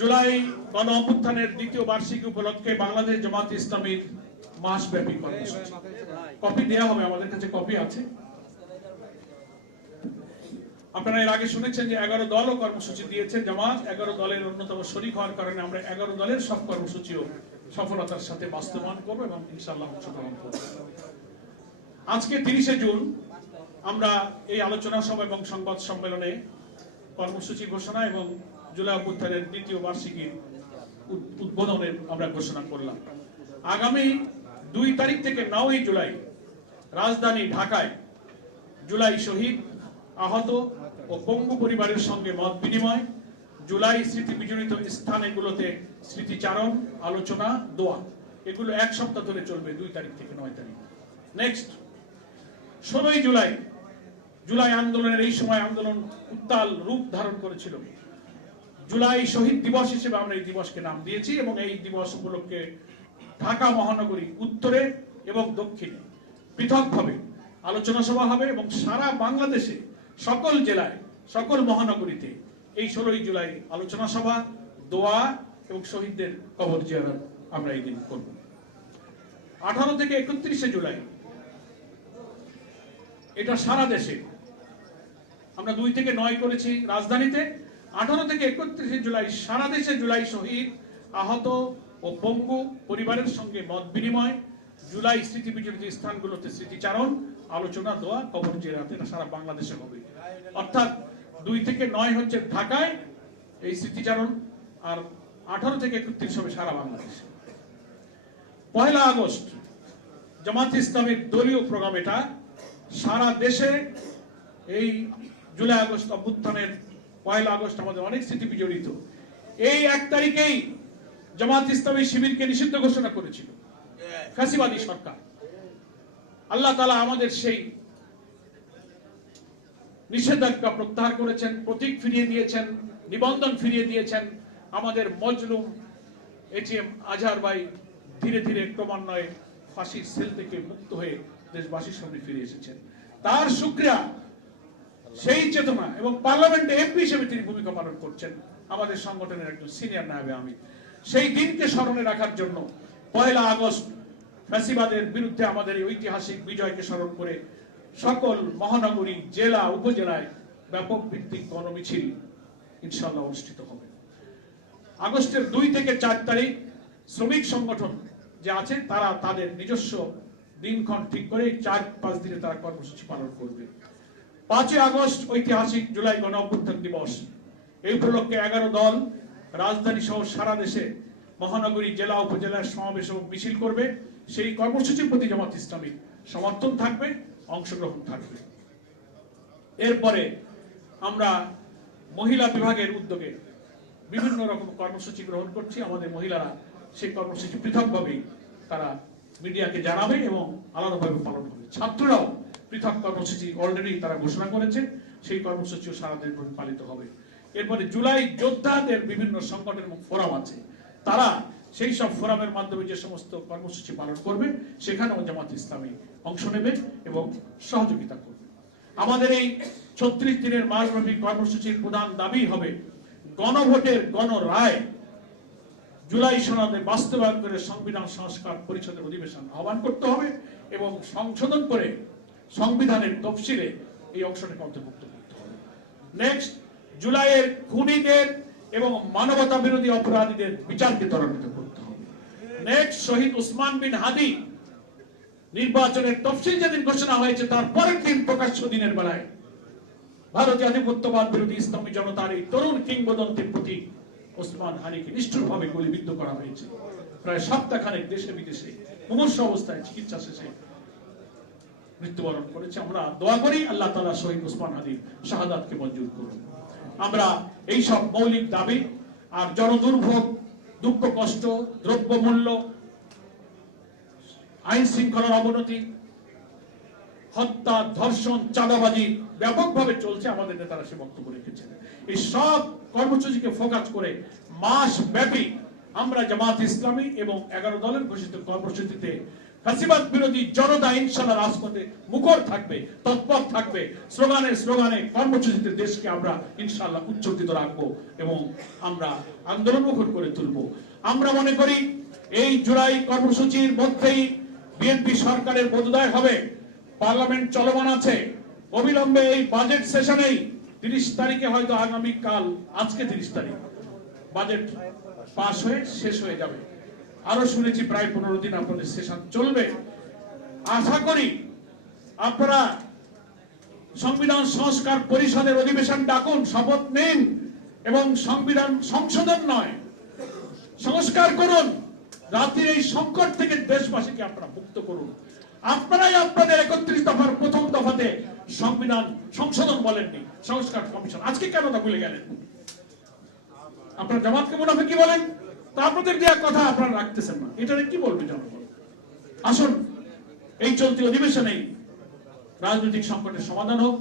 জুলাই গণ অভ্যুত্থানের দ্বিতীয় বার্ষিকী উপলক্ষে বাংলাদেশ জামাত ইসলামীর মাসব্যাপী কর্মসূচি। কপি দেওয়া হবে, আমাদের কাছে কপি আছে। আপনারা এর আগে শুনেছেন যে 11 দলও কর্মসূচি দিয়েছে। জামাত 11 দলের অন্যতম শরীক হওয়ার কারণে আমরা 11 দলের সব কর্মসূচিও সফলতার সাথে বাস্তবায়ন করব এবং ইনশাআল্লাহ অংশগ্রহণ করব। আজকে 30শে জুন আমরা এই আলোচনা সভা এবং সংবাদ সম্মেলনে কর্মসূচি ঘোষণা এবং জুলাই অভ্যুত্থানের দ্বিতীয় বার্ষিকীর উদ্বোধনের আমরা ঘোষণা করলাম। আগামী 2 তারিখ থেকে 9ই জুলাই রাজধানী ঢাকায় জুলাই শহীদ, আহত ও পঙ্গু পরিবারের সঙ্গে মত বিনিময়, জুলাই স্মৃতি বিজড়িত স্থানগুলোতে স্মৃতিচারণ, আলোচনা, দোয়া, এগুলো এক সপ্তাহ ধরে চলবে 2 তারিখ থেকে 9 তারিখ। নেক্সট 16ই জুলাই, জুলাই আন্দোলনের এই সময় আন্দোলন উত্তাল রূপ ধারণ করেছিল। জুলাই শহীদ দিবস হিসেবে আমরা এই দিবসকে নাম দিয়েছি এবং এই দিবস উপলক্ষে ঢাকা মহানগরী উত্তরে এবং দক্ষিণে পৃথকভাবে আলোচনা সভা হবে এবং সারা বাংলাদেশে সকল জেলায় সকল মহানগরীতে এই 16ই জুলাই আলোচনা সভা, দোয়া এবং শহীদদের কবর জিয়ারত আমরা এই দিন করব। 18 থেকে 31শে জুলাই এটা সারা দেশে, আমরা 2 থেকে 9 করেছি রাজধানীতে। 18 থেকে 31শে জুলাই সারা দেশে জুলাই শহীদ, আহত ও পঙ্গু পরিবারের সঙ্গে মত বিনিময়, জুলাই স্মৃতি বিজড়িত স্থানগুলোতে স্মৃতিচারণ, আলোচনা, দোয়া, কবর জিয়ারত, এটা সারা বাংলাদেশে হবে। অর্থাৎ 2 থেকে 9 হচ্ছে ঢাকায় এই স্মৃতিচারণ, আর 18 থেকে 31 হবে সারা বাংলাদেশে। 1 আগস্ট জামাত ইসলামের দলীয় প্রোগ্রাম, এটা সারা দেশে এই জুলাই আগস্ট অভ্যুত্থানের 1 আগস্ট আমাদের অনেক স্মৃতি বিজড়িত। এই 1 তারিখেই জামাত ইসলামী শিবিরকে নিষিদ্ধ ঘোষণা করেছিল ফ্যাসিবাদী সরকার। আল্লাহ তাআলা আমাদের সেই নিষেধাজ্ঞা প্রত্যাহার করেছেন, প্রতীক ফিরিয়ে দিয়েছেন, নিবন্ধন ফিরিয়ে দিয়েছেন। আমাদের মজলুম এটিএম আজহার ভাই ধীরে ধীরে ক্রমান্বয়ে ফাঁসির সেল থেকে মুক্ত হয়ে দেশবাসীর সামনে ফিরে এসেছেন। তার শুকরিয়া, সেই চেতনা এবং পার্লামেন্টে এমপি হিসেবে তিনি ভূমিকা পালন করছেন, আমাদের সংগঠনের একজন সিনিয়র নায়েবে আমির। সেই দিনকে স্মরণে রাখার জন্য 1 আগস্ট ফ্যাসিবাদের বিরুদ্ধে আমাদের এই ঐতিহাসিক বিজয়কে স্মরণ করে সকল মহানগরী, জেলা, উপজেলায় ব্যাপক ভিত্তিক গণমিছিল ইনশাআল্লাহ অনুষ্ঠিত হবে। আগস্টের 2 থেকে 4 তারিখ শ্রমিক সংগঠন যে আছে তারা তাদের নিজস্ব দিনক্ষণ ঠিক করে 4-5 দিনে তারা কর্মসূচি পালন করবে। 5 আগস্ট ঐতিহাসিক জুলাই গণ অভ্যুত্থান দিবস, এই উপলক্ষে 11 দল রাজধানী সহ সারা দেশে মহানগরী, জেলা, উপজেলার সমাবেশ এবং মিছিল করবে। সেই কর্মসূচির প্রতি জামাত ইসলামী সমর্থন থাকবে, অংশগ্রহণ থাকবে। এরপরে আমরা মহিলা বিভাগের উদ্যোগে বিভিন্ন রকম কর্মসূচি গ্রহণ করছি। আমাদের মহিলারা সেই কর্মসূচি পৃথকভাবে তারা মিডিয়াকে জানাবে এবং আলাদাভাবে পালন হবে। ছাত্ররাও পৃথক কর্মসূচি অলরেডি তারা ঘোষণা করেছে, সেই কর্মসূচিও সারা দেশব্যাপী পালিত হবে। এরপরে জুলাই যোদ্ধাদের বিভিন্ন সংগঠন এবং ফোরাম আছে, তারা সেই সব ফোরামের মাধ্যমে যে সমস্ত কর্মসূচি পালন করবে সেখানেও জামাত ইসলামী অংশ নেবে এবং সহযোগিতা করবে। আমাদের এই 36 দিনের মাসব্যাপী কর্মসূচির প্রধান দাবি হবে গণভোটের গণরায় জুলাই সনদে বাস্তবায়ন করে সংবিধান সংস্কার পরিষদের অধিবেশন আহ্বান করতে হবে এবং সংশোধন করে সংবিধানের তফসিলে এই অংশটাকে অন্তর্ভুক্ত করতে হবে। নেক্সট, জুলাইয়ের খুনিদের এবং মানবতা বিরোধী অপরাধীদের বিচারকে ত্বরান্বিত করতে হবে। নেক্সট, শহীদ ওসমান বিন হাদি নির্বাচনের তফসিল যেদিন ঘোষণা হয়েছে তার পরের দিন প্রকাশ্য দিনের বেলায় ভারতীয় আধিপত্যবাদ বিরোধী ইসলামী জনতার এই তরুণ কিংবদন্তির প্রতি ওসমান হানিকে নিষ্ঠুরভাবে গুলিবিদ্ধ করা হয়েছে। প্রায় সপ্তাহখানেক দেশে বিদেশে মুমূর্ষ অবস্থায় চিকিৎসা শেষে মৃত্যুবরণ করেছে। আমরা দোয়া করি আল্লাহ তাআলা শহীদ ওসমান হাদির শাহাদাতকে মঞ্জুর করুন। আমরা এই সব মৌলিক দাবি আর জনদুর্ভোগ, দুঃখ কষ্ট, দ্রব্যমূল্য, আইন শৃঙ্খলার অবনতি, হত্যা, ধর্ষণ, চাঁদাবাজি ব্যাপকভাবে চলছে, আমাদের নেতারা সে বক্তব্য রেখেছেন। এই সব কর্মসূচিকে ফোকাস করে মাস ব্যাপী আমরা জামাত ইসলামী এবং 11 দলের ঘোষিত কর্মসূচিতে ফ্যাসিবাদ বিরোধী জনতা ইনশাআল্লাহ রাজপথে মুখর থাকবে, তৎপর থাকবে, স্লোগানে কর্মসূচিতে দেশকে আমরা ইনশাআল্লাহ উচ্চকিত রাখবো এবং আমরা আন্দোলন মুখর করে তুলবো। আমরা মনে করি এই জুলাই কর্মসূচির মধ্যেই বিএনপি সরকারের বোধোদয় হবে। পার্লামেন্ট চলমান আছে, অবিলম্বে এই বাজেট সেশনেই 30 তারিখে হয়তো আগামীকাল, আজকে 30 তারিখ বাজেট পাস হয়ে শেষ হয়ে যাবে। আরো শুনেছি প্রায় 15 দিন আপনাদের সেশন চলবে। আশা করি আপনারা সংবিধান সংস্কার পরিষদের অধিবেশন ডাকুন, শপথ নিন এবং সংবিধান সংশোধন নয় সংস্কার করুন। জাতির এই সংকট থেকে দেশবাসীকে আপনারা মুক্ত করুন। আপনারাই আপনাদের 31 দফার প্রথম দফাতে সংবিধান সংশোধন বলেননি, সংস্কার কমিশন। আজকে কেন তা ভুলে গেলেন? আপনারা জামাতকে মুনাফিকি বলেন, তা আপনাদের দেওয়া কথা আপনারা রাখতেছেন না। এটা কি বলবে জনগণ? আসুন এই চলতি অধিবেশনেই রাজনৈতিক সংকটের সমাধান হোক।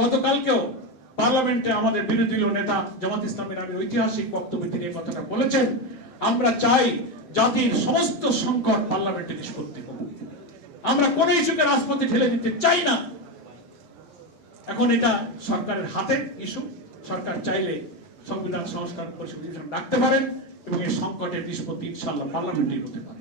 গতকালকেও পার্লামেন্টে আমাদের বিরোধী দলীয় নেতা জামাত ইসলামের আমির ঐতিহাসিক বক্তব্যে তিনি এই কথাটা বলেছেন, আমরা চাই জাতির সমস্ত সংকট পার্লামেন্টে নিষ্পত্তি হোক। আমরা কোন ইস্যুকে রাজপথে ঠেলে দিতে চাই না। এখন এটা সরকারের হাতের ইস্যু। সরকার চাইলে সংবিধান সংস্কার পরিষদ ডাকতে পারেন এবং এই সংকটের নিষ্পত্তি ইনশাআল্লাহ পার্লামেন্টেই হতে পারে।